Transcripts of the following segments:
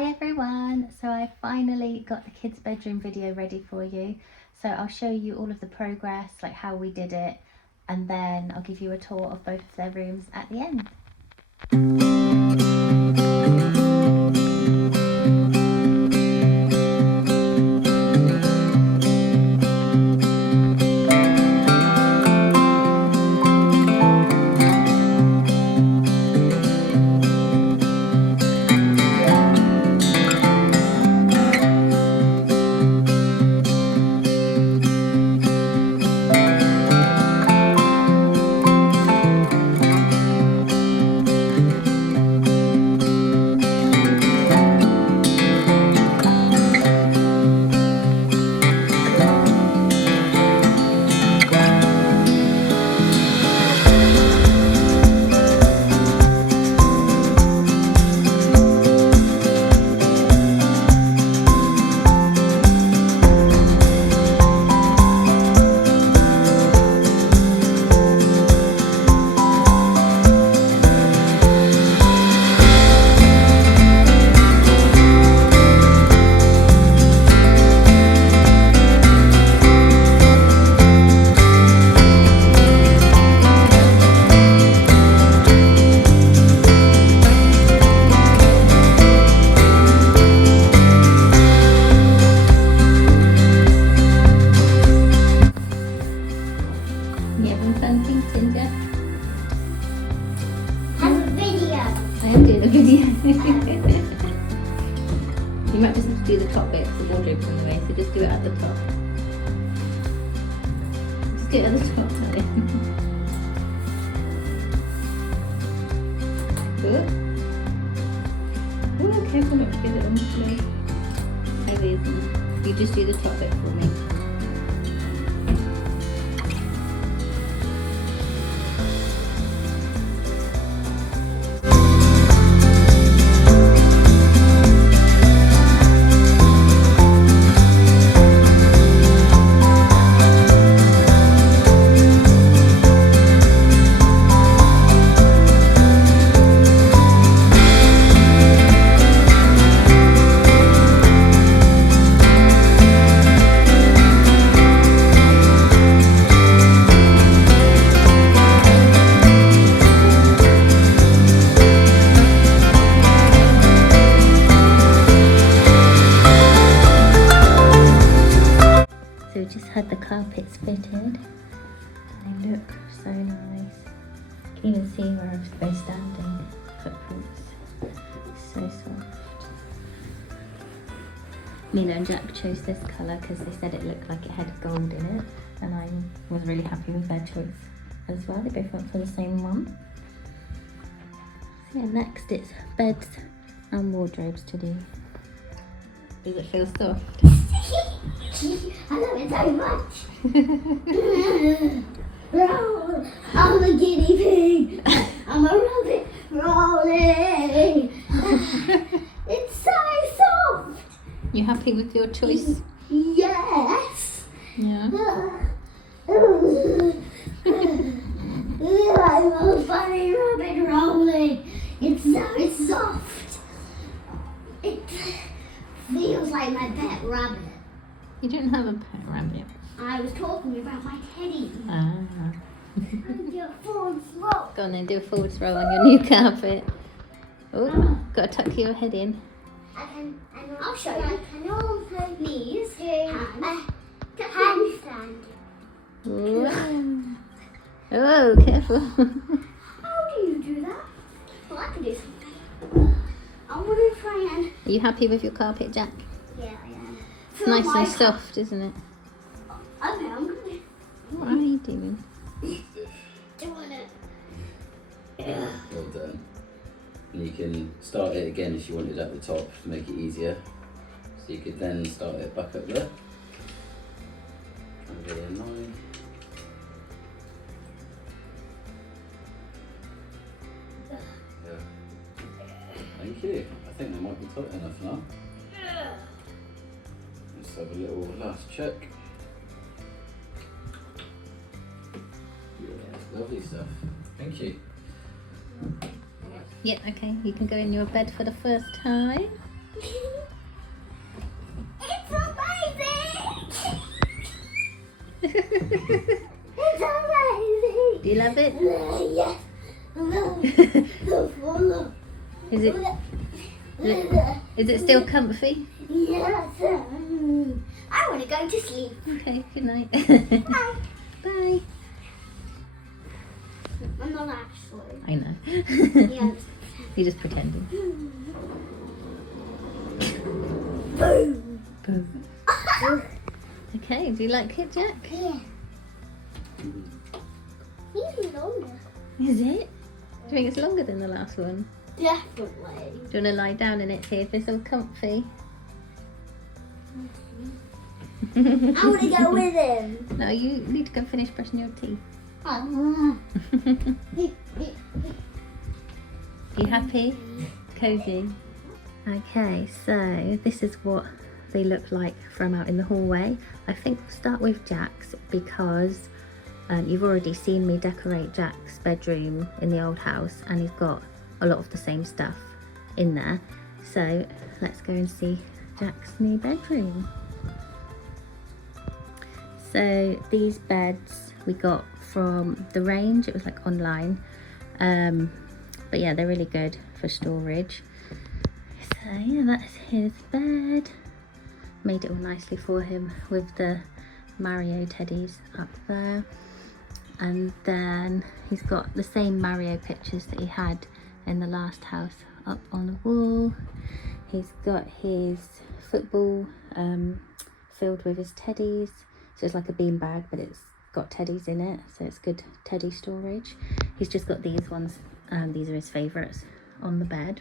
Hi everyone, so I finally got the kids' bedroom video ready for you. So I'll show you all of the progress, like how we did it, and then I'll give you a tour of both of their rooms at the end. You might just have to do the top bit because the wardrobe's in the way, so just do it at the top. Just do it at the top. Good. Oh, careful not to get it on the floor. Heavy, isn't it? You just do the top bit for me. So we just had the carpets fitted. They look so nice. You can even see where they're standing. Footprints. So soft. Mila and Jack chose this colour because they said it looked like it had gold in it, and I was really happy with their choice as well. They both went for the same one. So yeah, next it's beds and wardrobes to do. Does it feel soft? I love it so much. I'm a guinea pig. I'm a rabbit rolling. It's so soft. You happy with your choice? Yes. Yeah. I'm a funny rabbit rolling. It's so soft. It feels like my pet rabbit. You don't have a pet rabbit. I was talking about my teddy. Ah. Do a forward throw. Go on then, do a forward throw on your new carpet. Oh, got to tuck your head in. I'll show you. I can also knees, handstand. Oh, careful. How do you do that? Well, I can do something. I want to try and... Are you happy with your carpet, Jack? Yeah, I am. It's nice and soft, isn't it? Okay, I'm going to... What are you doing? Doing it. Well done. And you can start it again if you wanted at the top to make it easier. So you could then start it back up there. Try and get it in line. Yeah. Thank you. I think they might be tight enough now. Let's have a little last check. Yeah, lovely stuff. Thank you. Yeah, okay, you can go in your bed for the first time. Is it still comfy? Yes. I want to go to sleep. Okay, good night. Bye. Bye. I'm not actually. I know. Yeah. You're just pretending. Boom. Boom. Okay, do you like it, Jack? Yeah. Even longer. Is it? Do you think it's longer than the last one? Definitely. Do you want to lie down in it, see if it's all comfy? I want to go with him. No, you need to go finish brushing your teeth. Oh. You happy? Cozy? Okay, so this is what they look like from out in the hallway. I think we'll start with Jack's because you've already seen me decorate Jack's bedroom in the old house, and he's got a lot of the same stuff in there. So let's go and see Jack's new bedroom. So these beds we got from the range, it was like online, but yeah, they're really good for storage. So yeah, that's his bed. Made it all nicely for him with the Mario teddies up there, and then he's got the same Mario pictures that he had in the last house up on the wall. He's got his football filled with his teddies, so it's like a bean bag but it's got teddies in it, so it's good teddy storage. He's just got these ones, these are his favourites, on the bed.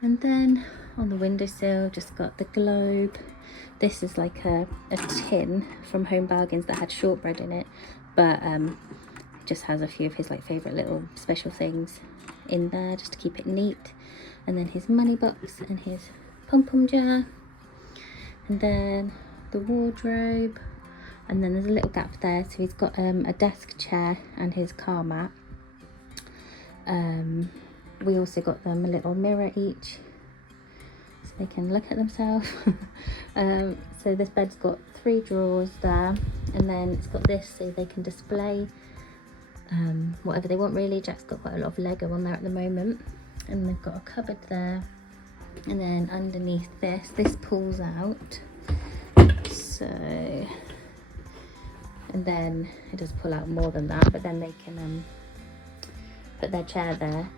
And then on the windowsill just got the globe. This is like a tin from Home Bargains that had shortbread in it, but just has a few of his like favourite little special things in there just to keep it neat. And then his money box and his pom-pom jar, and then the wardrobe, and then there's a little gap there, so he's got a desk chair and his car mat. We also got them a little mirror each so they can look at themselves. So this bed's got 3 drawers there, and then it's got this so they can display whatever they want really. Jack's got quite a lot of Lego on there at the moment, and they've got a cupboard there, and then underneath this pulls out, so, and then it does pull out more than that, but then they can put their chair there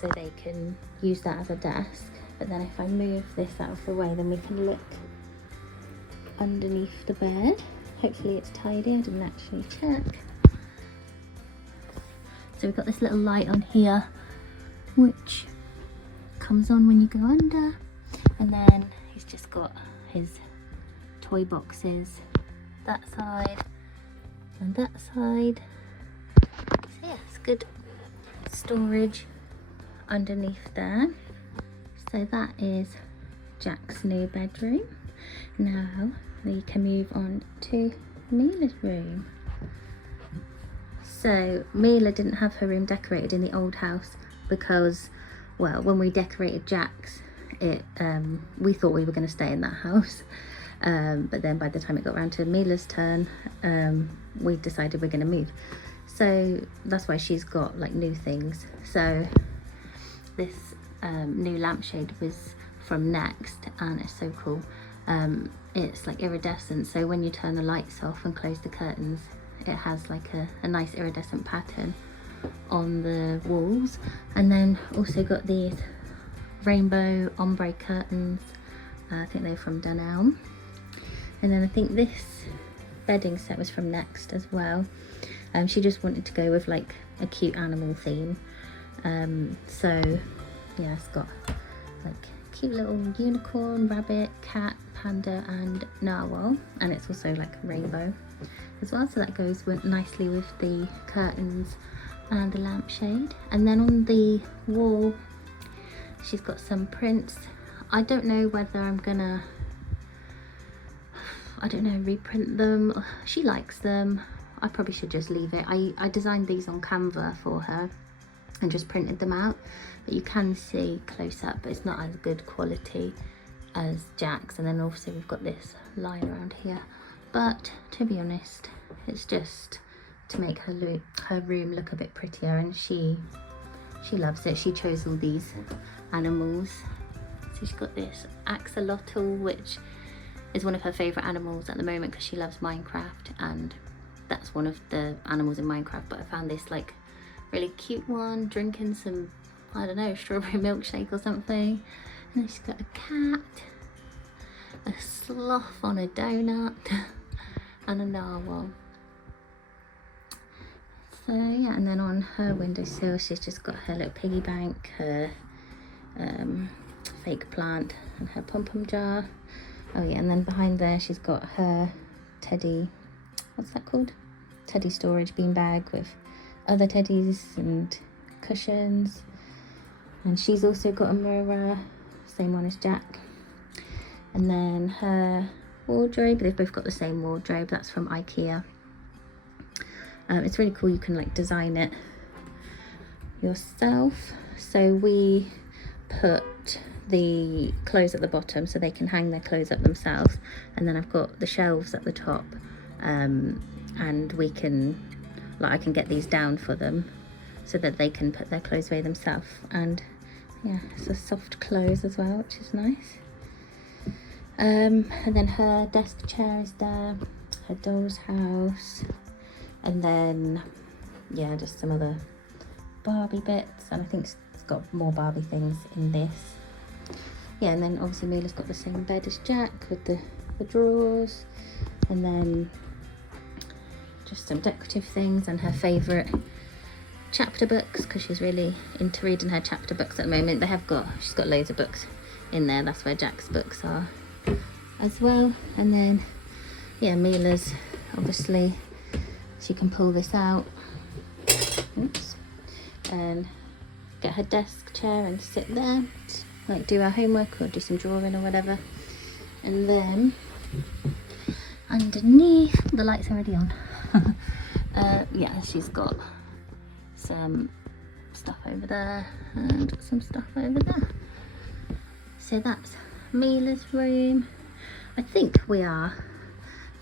so they can use that as a desk. But then if I move this out of the way, then we can look underneath the bed. Hopefully it's tidy, I didn't actually check. So we've got this little light on here which comes on when you go under, and then he's just got his toy boxes that side and that side. So yeah, it's good storage underneath there. So that is Jack's new bedroom. Now we can move on to Mila's room. So Mila didn't have her room decorated in the old house because, well, when we decorated Jack's, we thought we were going to stay in that house, but then by the time it got around to Mila's turn, we decided we're going to move. So that's why she's got like new things. So this new lampshade was from Next, and it's so cool. It's like iridescent, so when you turn the lights off and close the curtains, it has like a nice iridescent pattern on the walls. And then also got these rainbow ombre curtains. I think they're from Dunelm. And then I think this bedding set was from Next as well. She just wanted to go with like a cute animal theme. So yeah, it's got like cute little unicorn, rabbit, cat, panda and narwhal, and it's also like rainbow as well, so that goes nicely with the curtains and the lampshade. And then on the wall she's got some prints. I don't know whether I'm gonna, reprint them. She likes them. I probably should just leave it. I designed these on Canva for her and just printed them out, but you can see close up, but it's not as good quality as Jack's. And then also we've got this line around here, but to be honest, it's just to make her room look a bit prettier, and she She loves it. She chose all these animals. So she's got this axolotl, which is one of her favourite animals at the moment because she loves Minecraft, and that's one of the animals in Minecraft. But I found this like really cute one drinking some, I don't know, strawberry milkshake or something. And then she's got a cat, a sloth on a donut, and a narwhal. So yeah, and then on her windowsill she's just got her little piggy bank, her fake plant, and her pom-pom jar. Oh yeah, and then behind there she's got her teddy, what's that called? Teddy storage beanbag with other teddies and cushions. And she's also got a mirror, same one as Jack. And then her wardrobe, they've both got the same wardrobe, that's from IKEA. It's really cool, you can like design it yourself. So we put the clothes at the bottom so they can hang their clothes up themselves, and then I've got the shelves at the top, and we can, like, I can get these down for them so that they can put their clothes away themselves. And yeah, it's a soft clothes as well, which is nice. And then her desk chair is there, her doll's house, and then yeah, just some other Barbie bits, and I think it's got more Barbie things in this. Yeah, and then obviously Mila's got the same bed as Jack with the drawers, and then just some decorative things and her favourite chapter books, because she's really into reading her chapter books at the moment. She's got loads of books in there, that's where Jack's books are as well. And then yeah, Mila's, obviously she can pull this out, oops, and get her desk chair and sit there, like do her homework or do some drawing or whatever. And then underneath, the light's already on. Yeah, she's got some stuff over there and some stuff over there. So that's Mila's room. I think we are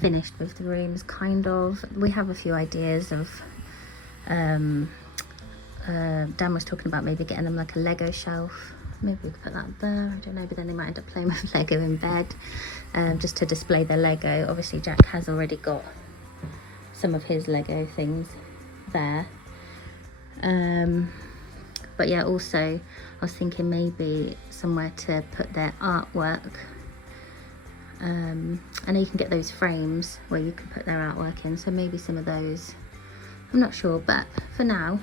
finished with the rooms, kind of. We have a few ideas of Dan was talking about maybe getting them like a Lego shelf. Maybe we could put that there, I don't know, but then they might end up playing with Lego in bed, just to display their Lego. Obviously Jack has already got some of his Lego things there. But yeah, also I was thinking maybe somewhere to put their artwork. I know you can get those frames where you can put their artwork in, so maybe some of those. I'm not sure, but for now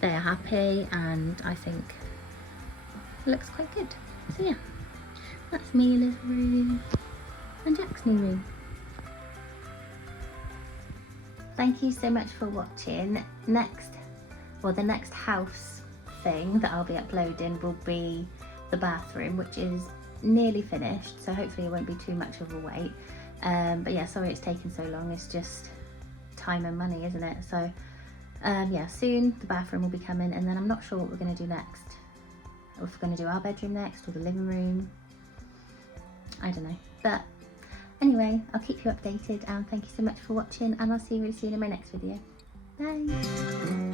they're happy and I think it looks quite good. So yeah, that's Mila's room and Jack's new room. Thank you so much for watching. The next house thing that I'll be uploading will be the bathroom, which is nearly finished, so hopefully it won't be too much of a wait. But yeah, sorry it's taken so long, it's just time and money, isn't it? So yeah, soon the bathroom will be coming, and then I'm not sure what we're going to do next. Or if we're going to do our bedroom next or the living room, I don't know. But anyway, I'll keep you updated, and thank you so much for watching, and I'll see you really soon in my next video. Bye!